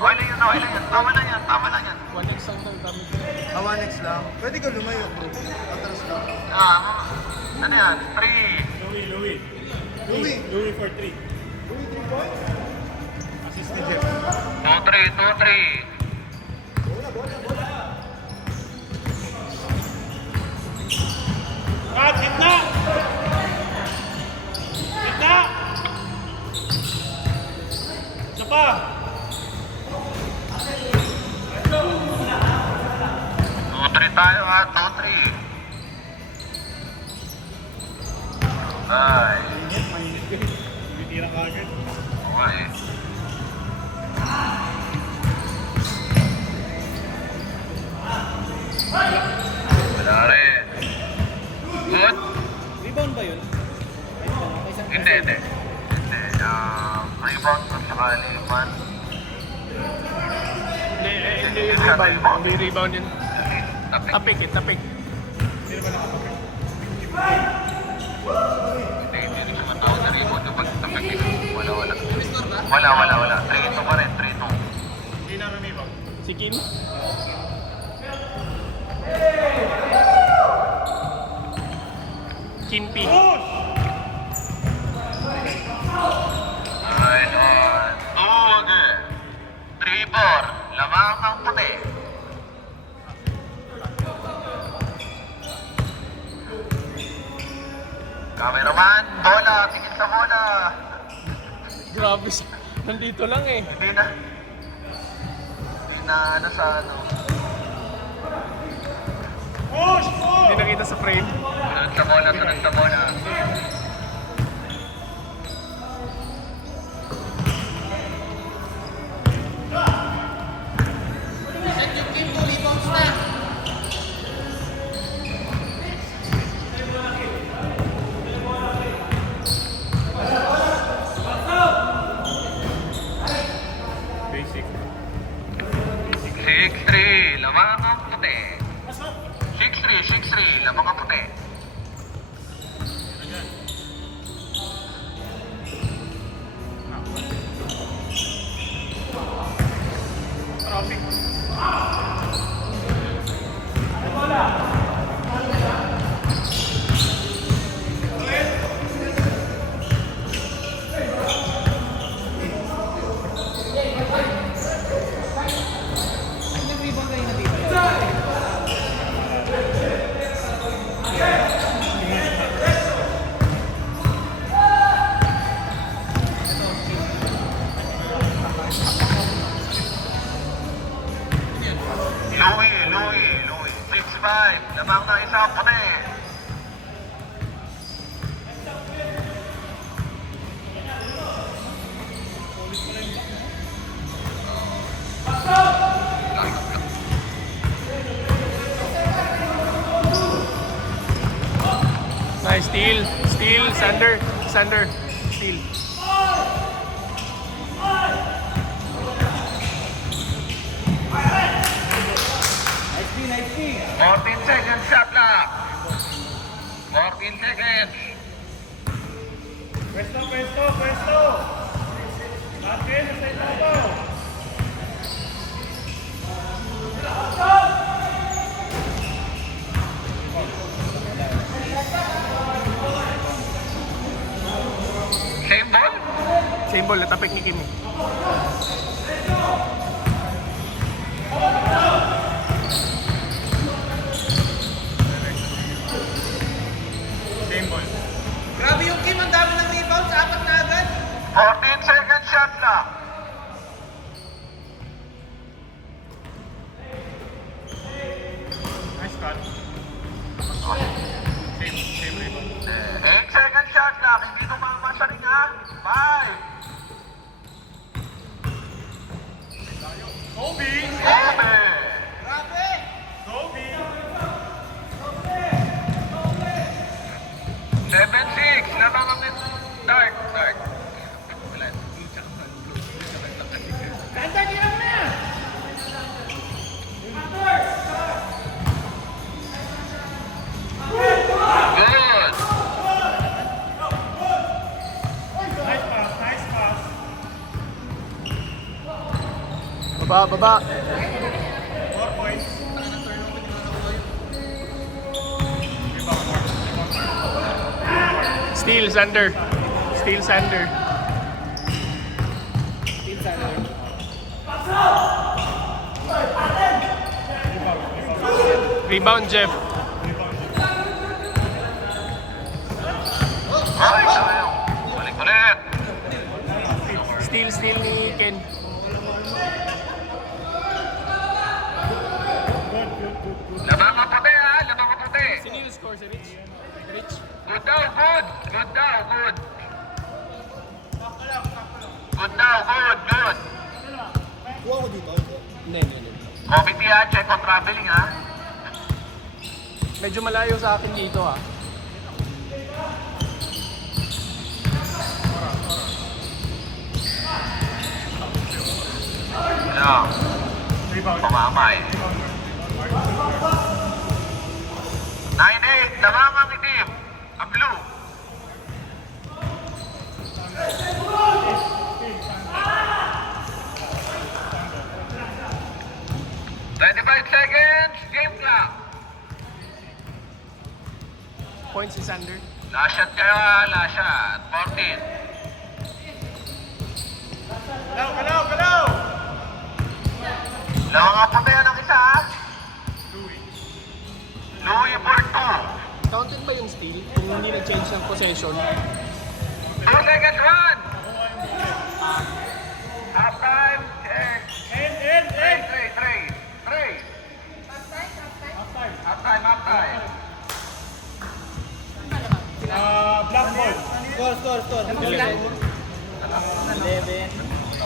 Okay lang yun, okay lang yan. Tama lang yan, tama lang yan. 1x lang tayo gamit ko. 1x lang. Pwede ka lumayo, bro. Atras lang. Ano yan? 3. Louis for 3. Louis 3 points? Assist ni Jeff. 2-3, 2-3. Gitna! Gitna! Isa pa! 2-3 tayo ha, 2-3. Ay. Mainit ka. Bitira ka agad. Okay. Wala rin. Good? Rebound ba yun? Hindi, hindi. Hindi. Rebound ko sa kaliman. Hindi rebound. Hindi rebound yun. Tapik. Tapik. Sino ba nakapagod? Hindi rin naman tao na rebound yung pag-tapik nila. Wala. 3-2 pa rin, 3-2. Hindi na rebound. Si Kim? Kimpi. Right on. 2 again. 3-4. Lamang ang puti. Cameraman, bola. Tingin sa bola. Grabe siya. Nandito lang eh. Hindi na ano sa ano. Hindi nakita sa frame. Sunod sa bola. Basic. 6-3. Lamang ang puti. 6-3. Lamang ang puti. Traffic. Louis. 6-5. Lamang na isa ang puti. Nice steal. Sander. Steal. Nice D. 14 seconds shot clock. 14 seconds. Pwesto! Natin, sa ito. Same ball? Natapik ni Kim. Same ball. Grabe yung Kim, ang dami ng rebounds, 4 na agad. 14 seconds shot clock. Nice cut. Same rebound. 8 seconds shot clock. Hindi tumama sa ring ha. 5. Kobe! Kobe. Baba. 4 points. Steal, Sander. Steal, Sander. Rebound, Jeff. Ay, sayang. Balik ulit. Steal ni Ken. Labang ang puti ha, labang ang puti. Sino yung score si Rich? Rich? Good daw, good. Good daw, good. Good daw, good. Kuha ko dito. Hindi. Committee ha, check on traveling ha. Medyo malayo sa akin dito ah. Lang. Pumamay. 9-8, labang ang itim. Ang blue. Seconds, game clock. Points si Sander. Last shot kayo ha, last shot. 14. Galaw! Lawang nga puti yan ang isa ha. Louis for 2. Counted ba yung steal kung hindi nag-change ng possession? 2 seconds, 1. Half time, check. End! 3. Half time. Black ball. Score. 11. 11.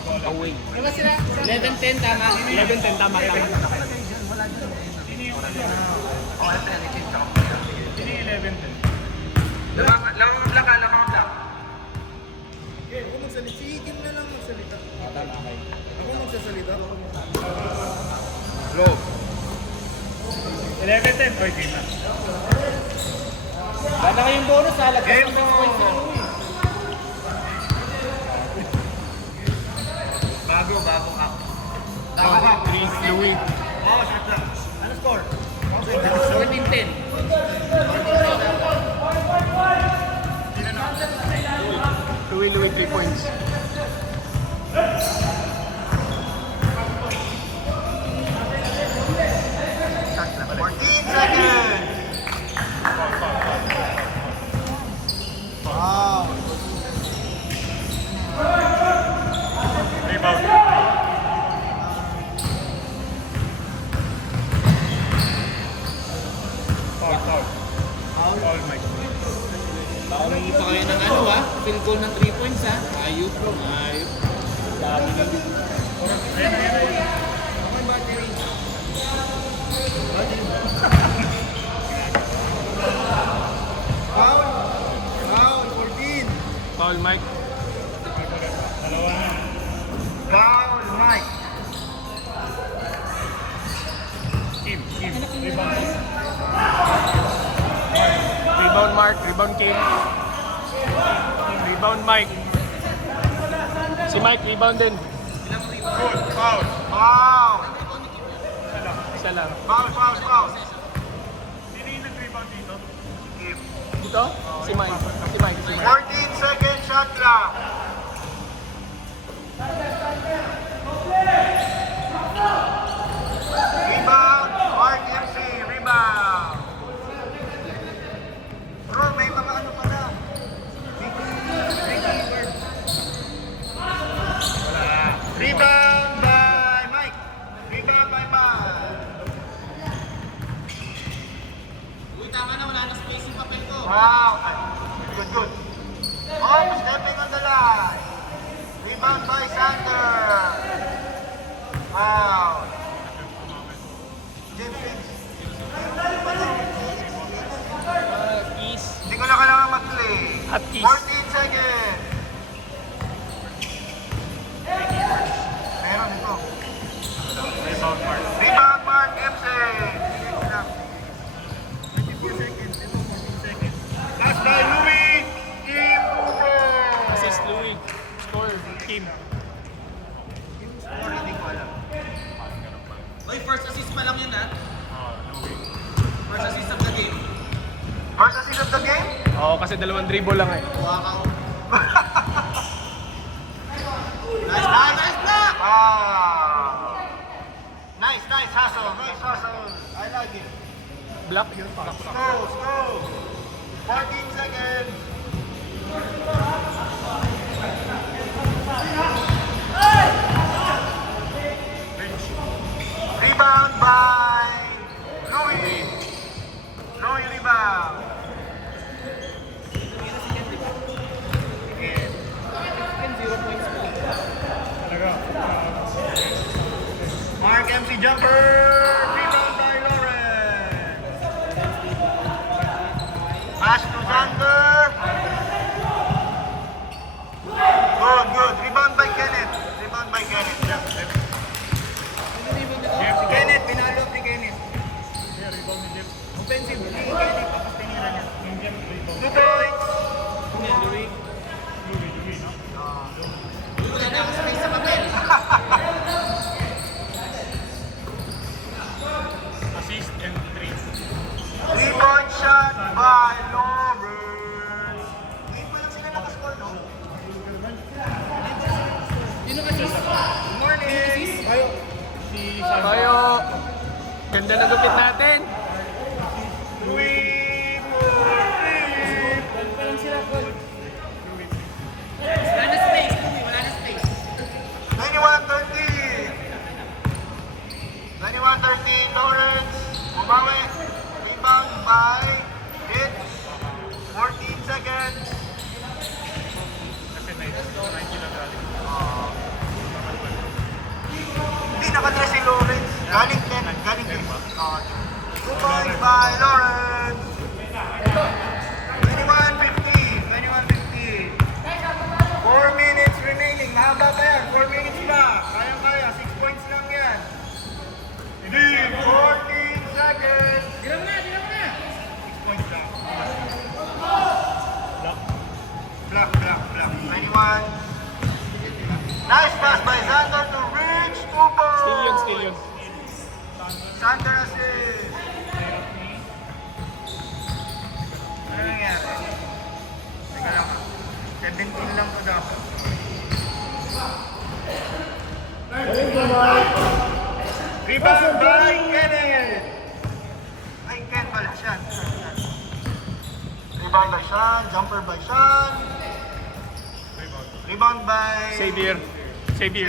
Away. 11-10 tama. 11-10, tama. Sino yung 11? Lamang ang black ha, lamang ang black. Okay, ako magsalita. Si Kim na lang magsalita. Ako magsasalita. Low. 11-10. Okay, game na. Bala kayong bonus ha. Lagpas Game ng 6 mo. points si Louie. Bago ka. Chris Louis. Oo, shot lang. Ano score? 14-10. Louis, 3 points. Wow. Rebound. Foul, Mike. Humingi pa kayo ng ano ha. Field goal ng 3 points ha. Ayup. Dami na. Foul, 14. Foul, Mike. Dalawa na. Foul, Mike. Kim. Rebound. Rebound, Mark. Rebound, Kim. Rebound, Mike. Si Mike, rebound din. Good. Foul. Foul. Isa lang. Foul. Sino yung nag-rebound dito? Kim. Dito? Si Mike. 14 seconds shot clock. Rebound, Mark MC, rebound. Bro, may mga ano pala. Rebound by Mike. Uy, tama na. Wala na space yung papel ko. Wow. Good. Oh, stepping on the line. Rebound by Sander. Wow. James Higgs. East. Hindi ko na kailangan mag-play. At East. 14 seconds. Meron ito. Rebound, Mark. Rebound Mark MC. 24 seconds. Ito, 14 seconds. Last by Louis. Impupo. Assist, Louis. Score, Kim. Yung score, hindi ko alam. Uy, first assist pa lang yun ha. Louis. First assist of the game. First assist of the game? Oo, kasi 2 dribble lang eh. Kuha ka. Nice block! Nice block! Nice hustle. Nice hustle. I like it. Block. Let's go. 14 seconds. Rebound by Louis. Louis rebound. Mark MC jumper. Rebound by Lawrence. Pass to Zander. Good. Rebound by Kenneth. Si Kenneth, pinalo ni Kenneth. Offensive ni Kenneth, tapos tinira niya. 2 points. Louis, no? Wala na akong space sa papel. Assist and 3. 3-point shot by Lawrence. Ngayon pa lang sila nakascore, no? Good morning. Tayo. Ganda na gupit natin. Louis. Wala na space, Louie. Wala na space. 21-13 Lawrence. Bumawi. Rebound by Hitch. 14 seconds. Kasi 90 lang galing. Hindi nakadress si Lawrence. Galing din. 2 points by Lawrence. 21-15. 4 minutes remaining. Mahaba pa yan. 4 minutes pa. Kaya. 6 points lang yan. Hindi. 14 seconds. Diram na. 6 points lang. Block. 21. Nice pass by Zander to reach 2 points. Still yun. Zander assist. Ano nangyari? Teka lang. 17 lang po dapat. Rebound by Kenneth. Ay, Ken pala siya. Rebound by Sean. Jumper by Sean. Rebound by Xavier. Xavier.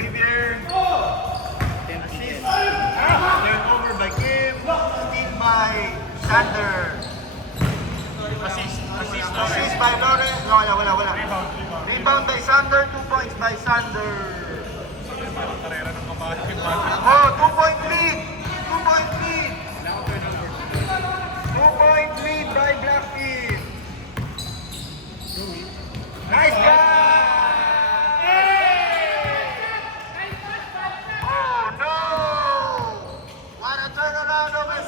Assist. Turnover by Kim. Steal by Sander. Assist by Lawrence. No, wala. Rebound by Sander. 2 points by Sander. Parang karera ng kabahan. Oh, 2-point lead. 2-point lead. 2-point lead by Black Team. Nice guy. Oh no! What a turnaround of a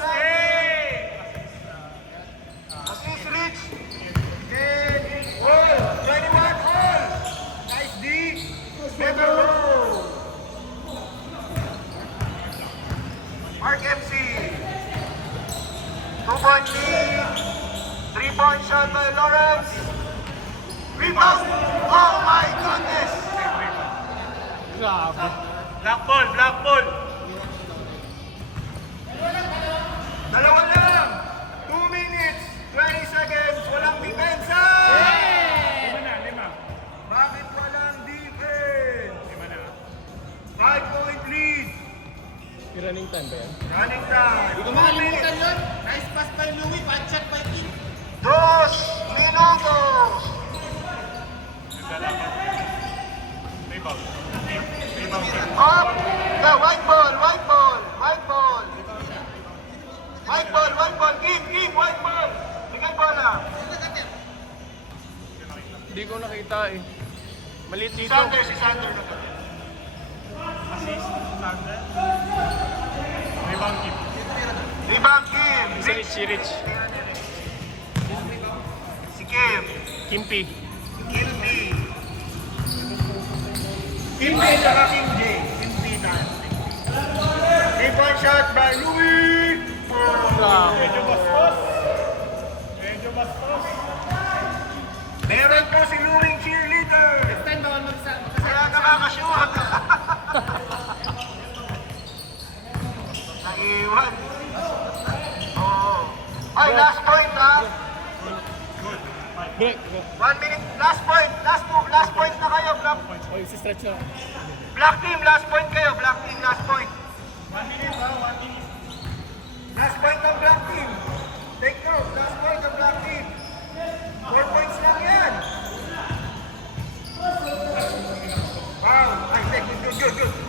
Assist reach. Then all 21 all. Nice D. Better roll. Mark MC. 2-point lead. 3-point shot by Lawrence. Rebound. Oh my goodness. Grabe. Black ball. Dalawa lang. 2 minutes. 20 seconds. Walang depensa. 5 Bakit walang defense? 5 na. 5-point lead. Running time ba yan? Running time. Hindi ko makalimutan yun. Nice pass by Louie. Bad shot by Kim. 2 minutos. Rebound. Up. The white ball. Kim. White ball. Tingnan bola. Hindi ko nakita eh. Maliit Si dito. Sander na Assist. Sander. Rebound Kim. Rebound Kim. Si Rich. Si Kim. Kimpi. Kim J tsaka Kim J. Kim J tayo. 3-point shot by Louis. Medyo bastos. Medyo bastos. Meron po si Louis cheerleader. Time bawal magsa. Kaya nakakashoot. Naiwan. Oo. Ay, last point ha. Break. 1 minute. Last point. Last point na kayo. Oh, isi-stretch na. Black team, last point kayo. Black team, last point. 1 minute ha, 1 minute. Last point ng black team. Take note. Last point ng black team. 4 points lang yan. Wow. Ay, good.